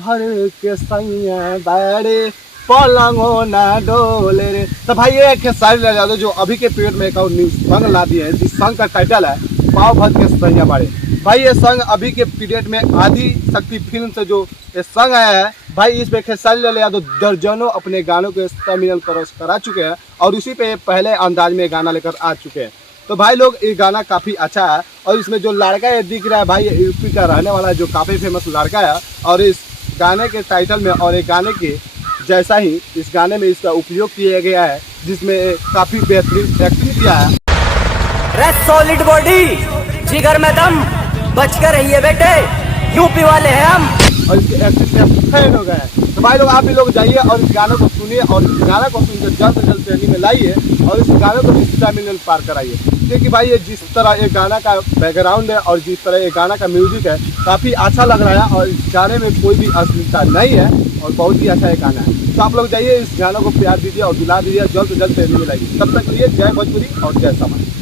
भर के सैया बाड़े पलंगो ना डोले रे। तो भाई ये खेसारी लाल यादव जो अभी के पीरियड में एक और न्यू सॉन्ग ला दिए हैं, जिस सॉन्ग का टाइटल है पाव भर के सैया बाड़े। भाई ये सॉन्ग अभी के पीरियड में आदि शक्ति फिल्म से जो ये सॉन्ग आया है, भाई इस पे खेसारी लाल यादव दर्जनों अपने गानों के टर्मिनल करा चुके हैं और उसी पे पहले अंदाज में गाना लेकर आ चुके हैं। तो भाई लोग ये गाना काफ़ी अच्छा है और इसमें जो लड़का ये दिख रहा है भाई ये यूपी का रहने वाला जो काफ़ी फेमस लड़का है और इस गाने के टाइटल में और एक गाने के जैसा ही इस गाने में इसका उपयोग किया गया है, जिसमें काफ़ी बेहतरीन एक्टिंग किया है। रेड सॉलिड बॉडी जिगर में दम बच कर रहिए बेटे, यूपी वाले हैं हम और इसके एक्टिंग से फैन हो गए हैं। तो भाई लोग आप भी लोग जाइए और इस गाने को सुनिए और इस गाना को सुनकर जल्द से जल्द ट्रेनिंग में लाइए और इस गाने को टर्मिनल पार कराइए, क्योंकि भाई ये जिस तरह एक गाना का बैकग्राउंड है और जिस तरह एक गाना का म्यूजिक है काफ़ी अच्छा लग रहा है और इस गाने में कोई भी अश्लीलता नहीं है और बहुत ही अच्छा ये गाना है। तो आप लोग जाइए इस गाना को प्यार दीजिए और दिला दीजिए, जल्द से जल्द ट्रेनिंग में लाइए। तब तक के लिए जय भोजपुरी और जय समाज।